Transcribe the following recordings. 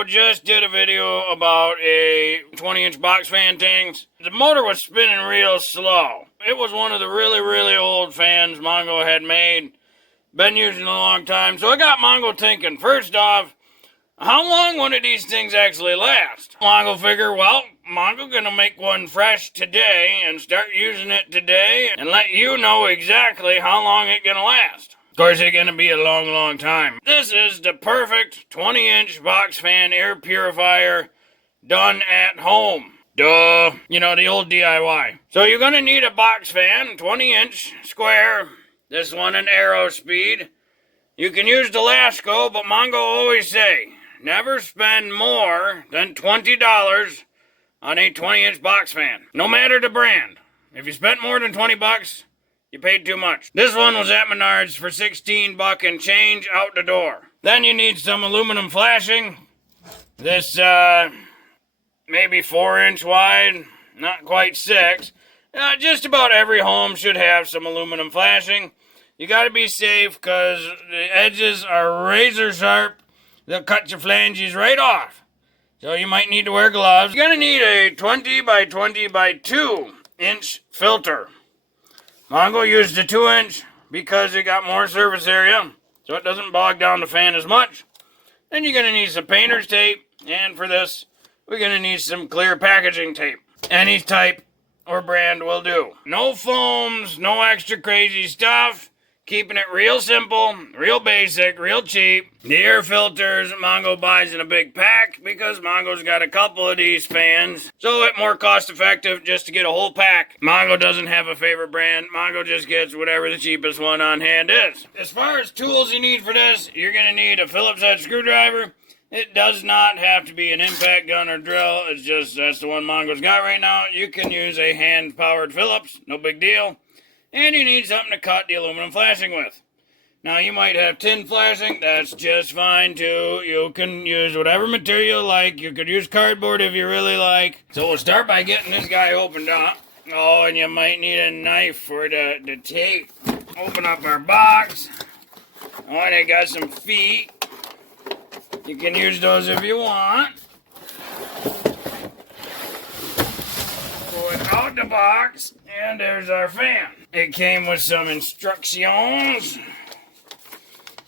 Mongo just did a video about a 20-inch box fan things. The motor was spinning real slow. It was one of the really old fans Mongo had made. Been using a long time. So I got Mongo thinking, first off, how long one of these things actually last? Mongo figure, well, Mongo gonna make one fresh today and start using it today and let you know exactly how long it gonna last. Of course, it's gonna be a long time. This is the perfect 20-inch box fan air purifier done at home. Duh. You know, the old DIY. So you're gonna need a box fan, 20-inch square. This one an arrow speed. You can use the Lasco, but Mongo always say, never spend more than $20 on a 20-inch box fan. No matter the brand. If you spent more than 20 bucks, you paid too much. This one was at Menards for $16 and change out the door. Then you need some aluminum flashing. This, maybe 4-inch wide, not quite 6. Just about every home should have some aluminum flashing. You gotta be safe because the edges are razor sharp. They'll cut your flanges right off. So you might need to wear gloves. You're gonna need a 20 by 20 by 2-inch filter. Mongo used a 2-inch because it got more surface area, so it doesn't bog down the fan as much. Then you're gonna need some painter's tape, and for this, we're gonna need some clear packaging tape. Any type or brand will do. No foams, no extra crazy stuff. Keeping it real simple, real basic, real cheap. The air filters Mongo buys in a big pack because Mongo's got a couple of these fans. So it's more cost effective just to get a whole pack. Mongo doesn't have a favorite brand. Mongo just gets whatever the cheapest one on hand is. As far as tools you need for this, you're going to need a Phillips head screwdriver. It does not have to be an impact gun or drill. It's just that's the one Mongo's got right now. You can use a hand-powered Phillips. No big deal. And you need something to cut the aluminum flashing with. Now, you might have tin flashing. That's just fine, too. You can use whatever material you like. You could use cardboard if you really like. So we'll start by getting this guy opened up. Oh, and you might need a knife for the tape. Open up our box. Oh, and it got some feet. You can use those if you want. Pull it out the box. And there's our fan. It came with some instructions.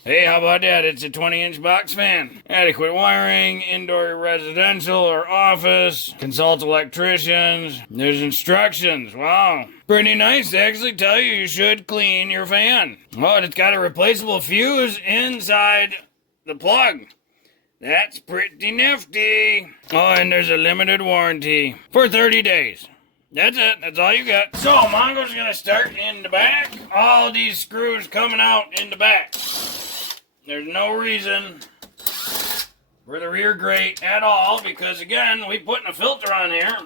Hey, how about that? It's a 20-inch box fan. Adequate wiring, indoor residential or office. Consult electricians. There's instructions. Wow. Pretty nice. They actually tell you should clean your fan. Oh, and it's got a replaceable fuse inside the plug. That's pretty nifty. Oh, and there's a limited warranty for 30 days. That's it. That's all you got. So, Mongo's going to start in the back. All these screws coming out in the back. There's no reason for the rear grate at all because, again, we putting a filter on here.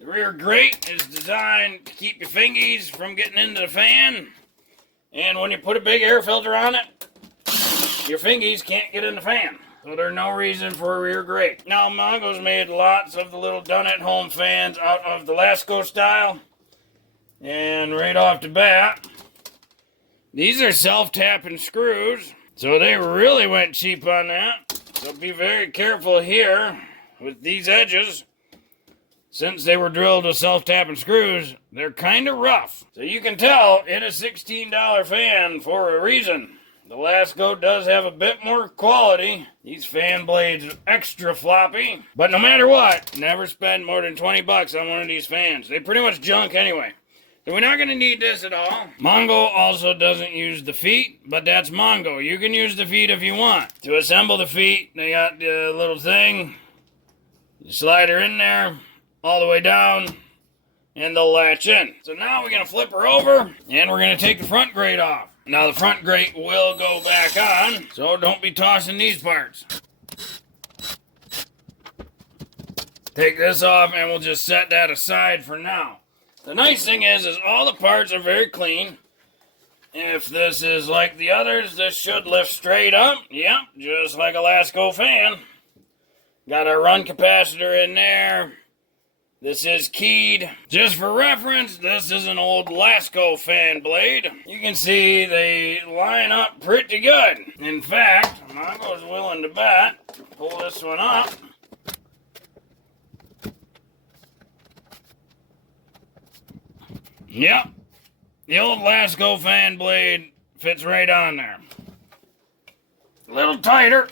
The rear grate is designed to keep your fingies from getting into the fan. And when you put a big air filter on it, your fingies can't get in the fan. So there's no reason for a rear grate. Now, Mongo's made lots of the little done-at-home fans out of the Lasco style. And right off the bat, these are self-tapping screws. So they really went cheap on that. So be very careful here with these edges. Since they were drilled with self-tapping screws, they're kind of rough. So you can tell it's a $16 fan for a reason. The Lasco does have a bit more quality. These fan blades are extra floppy. But no matter what, never spend more than 20 bucks on one of these fans. They pretty much junk anyway. So we're not going to need this at all. Mongo also doesn't use the feet, but that's Mongo. You can use the feet if you want. To assemble the feet, they got the little thing. You slide her in there, all the way down, and they'll latch in. So now we're going to flip her over, and we're going to take the front grate off. Now the front grate will go back on, so don't be tossing these parts. Take this off and we'll just set that aside for now. The nice thing is all the parts are very clean. If this is like the others, this should lift straight up. Yep, just like a Lasco fan. Got our run capacitor in there. This is keyed. Just for reference, this is an old Lasco fan blade. You can see they line up pretty good. In fact, Mongo's willing to bet. Pull this one up. Yep, the old Lasco fan blade fits right on there. A little tighter,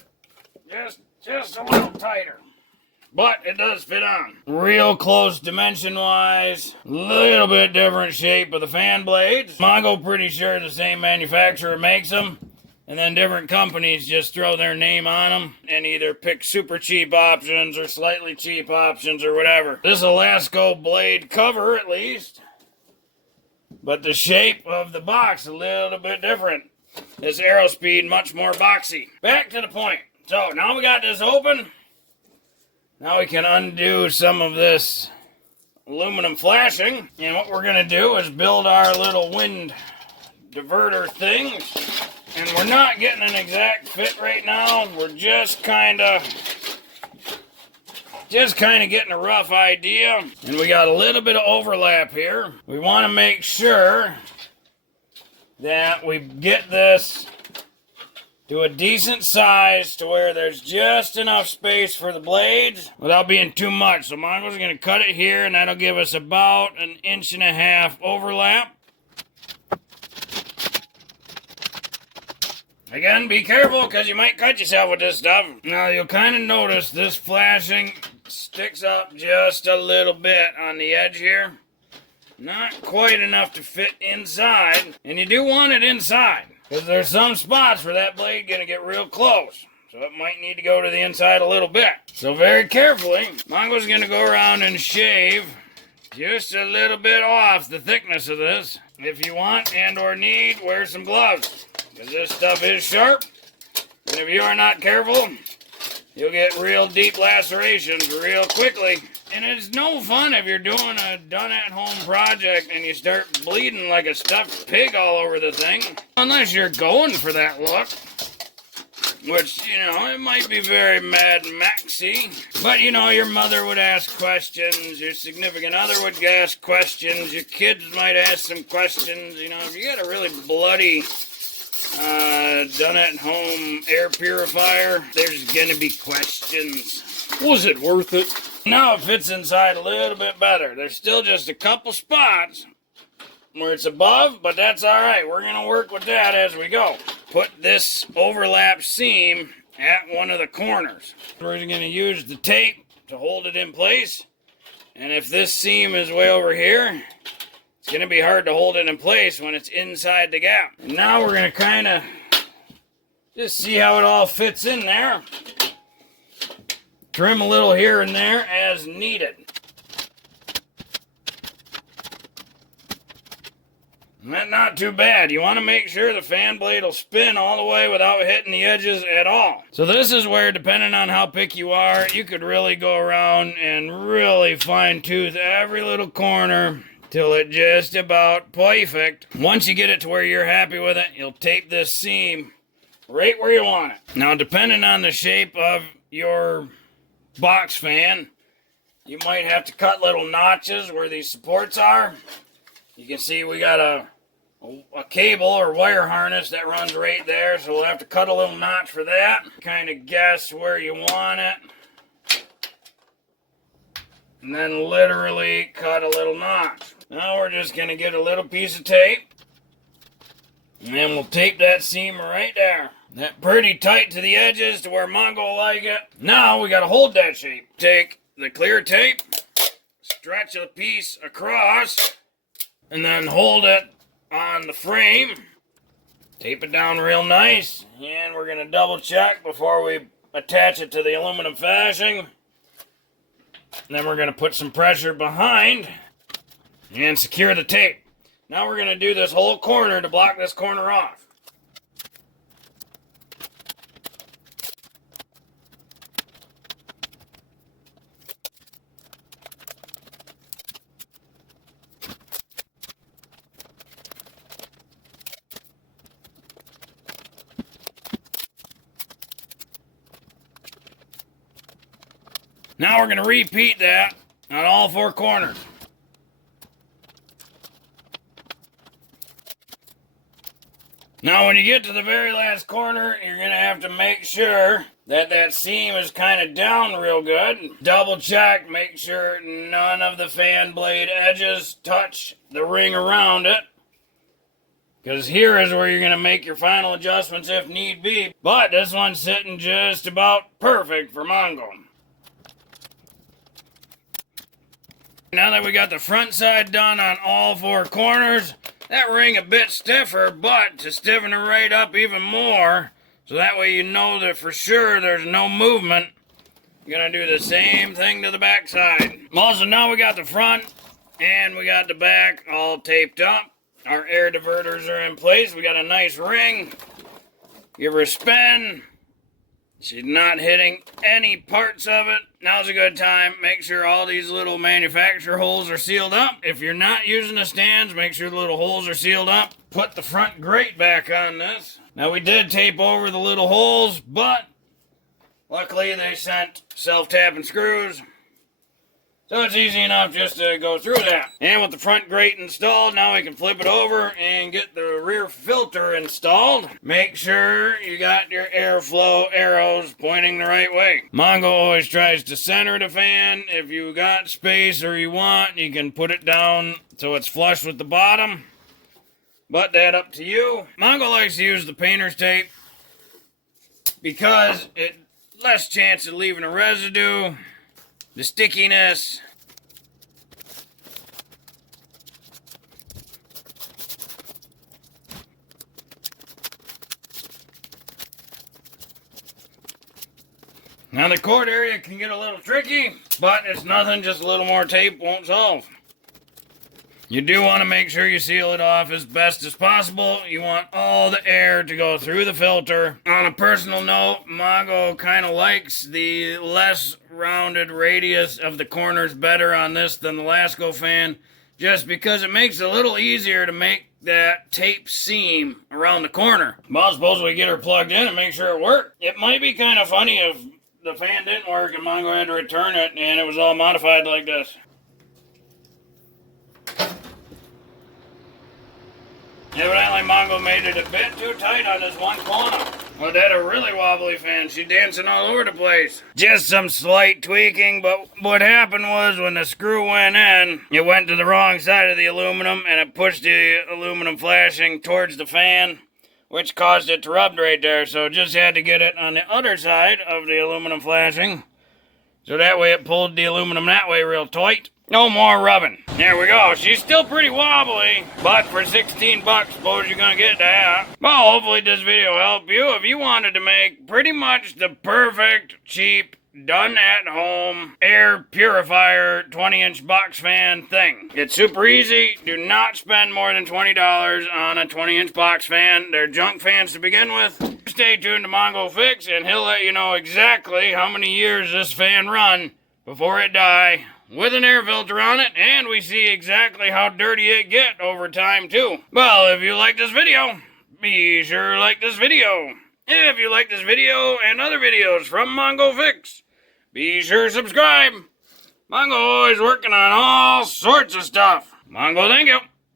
just a little tighter. But it does fit on. Real close dimension-wise. Little bit different shape of the fan blades. Mongo pretty sure the same manufacturer makes them. And then different companies just throw their name on them and either pick super cheap options or slightly cheap options or whatever. This is a Lasco blade cover at least. But the shape of the box a little bit different. This Aerospeed much more boxy. Back to the point. So now we got this open. Now we can undo some of this aluminum flashing. And what we're going to do is build our little wind diverter things. And we're not getting an exact fit right now. We're just kind of getting a rough idea. And we got a little bit of overlap here. We want to make sure that we get this to a decent size to where there's just enough space for the blades without being too much. So Mongo's going to cut it here, and that'll give us about 1.5 inches overlap. Again, be careful because you might cut yourself with this stuff. Now you'll kind of notice this flashing sticks up just a little bit on the edge here. Not quite enough to fit inside, and you do want it inside. Because there's some spots where that blade going to get real close. So it might need to go to the inside a little bit. So very carefully, Mongo's going to go around and shave just a little bit off the thickness of this. If you want and or need, wear some gloves. Because this stuff is sharp. And if you are not careful, you'll get real deep lacerations real quickly. And it's no fun if you're doing a done-at-home project and you start bleeding like a stuffed pig all over the thing. Unless you're going for that look. Which, you know, it might be very Mad Maxy. But, you know, your mother would ask questions. Your significant other would ask questions. Your kids might ask some questions. You know, if you got a really bloody done-at-home air purifier, there's gonna be questions. Was it worth it? Now it fits inside a little bit better. There's still just a couple spots where it's above, but that's all right. We're going to work with that as we go. Put this overlap seam at one of the corners. We're going to use the tape to hold it in place. And if this seam is way over here, it's going to be hard to hold it in place when it's inside the gap. And now we're going to kind of just see how it all fits in there. Trim a little here and there as needed. And that's not too bad. You want to make sure the fan blade will spin all the way without hitting the edges at all. So this is where, depending on how picky you are, you could really go around and really fine-tooth every little corner till it's just about perfect. Once you get it to where you're happy with it, you'll tape this seam right where you want it. Now, depending on the shape of your box fan, you might have to cut little notches where these supports are. You can see we got a cable or wire harness that runs right there, so we'll have to cut a little notch for that. Kind of guess where you want it, and then literally cut a little notch. Now we're just going to get a little piece of tape, and then we'll tape that seam right there. That pretty tight to the edges to where Mongo will like it. Now we got to hold that shape. Take the clear tape, stretch a piece across, and then hold it on the frame. Tape it down real nice, and we're going to double check before we attach it to the aluminum flashing. And then we're going to put some pressure behind and secure the tape. Now we're going to do this whole corner to block this corner off. Now we're going to repeat that on all four corners. Now when you get to the very last corner, you're going to have to make sure that that seam is kind of down real good. Double check, make sure none of the fan blade edges touch the ring around it. Because here is where you're going to make your final adjustments if need be. But this one's sitting just about perfect for Mongo. Now that we got the front side done on all four corners, that ring a bit stiffer, but to stiffen it right up even more, so that way you know that for sure there's no movement, you're going to do the same thing to the back side. Also, now we got the front and we got the back all taped up. Our air diverters are in place. We got a nice ring. Give her a spin. She's not hitting any parts of it. Now's a good time. Make sure all these little manufacturer holes are sealed up. If you're not using the stands, make sure the little holes are sealed up. Put the front grate back on this. Now we did tape over the little holes, but luckily they sent self-tapping screws. So it's easy enough just to go through that. And with the front grate installed, now we can flip it over and get the rear filter installed. Make sure you got your airflow arrows pointing the right way. Mongo always tries to center the fan. If you got space or you want, you can put it down so it's flush with the bottom. But that up to you. Mongo likes to use the painter's tape because it less chance of leaving a residue. The stickiness. Now the cord area can get a little tricky, but it's nothing just a little more tape won't solve. You do want to make sure you seal it off as best as possible. You want all the air to go through the filter. On a personal note, Mongo kind of likes the less rounded radius of the corners better on this than the Lasco fan, just because it makes it a little easier to make that tape seam around the corner. Well, suppose we get her plugged in and make sure it works. It might be kind of funny if the fan didn't work and Mongo had to return it and it was all modified like this. Evidently, Mongo made it a bit too tight on this one corner. Well, that a really wobbly fan. She's dancing all over the place. Just some slight tweaking, but what happened was when the screw went in, it went to the wrong side of the aluminum, and it pushed the aluminum flashing towards the fan, which caused it to rub right there. So just had to get it on the other side of the aluminum flashing. So that way it pulled the aluminum that way real tight. No more rubbing. There we go. She's still pretty wobbly, but for 16 bucks, suppose you're gonna get that. Well, hopefully this video helped you. If you wanted to make pretty much the perfect, cheap, done-at-home air purifier 20-inch box fan thing. It's super easy. Do not spend more than $20 on a 20-inch box fan. They're junk fans to begin with. Stay tuned to Mongo Fix, and he'll let you know exactly how many years this fan run before it die, with an air filter on it, and we see exactly how dirty it get over time too. Well, if you like this video, be sure to like this video. If you like this video and other videos from Mongo Fix, be sure to subscribe. Mongo always working on all sorts of stuff. Mongo, thank you.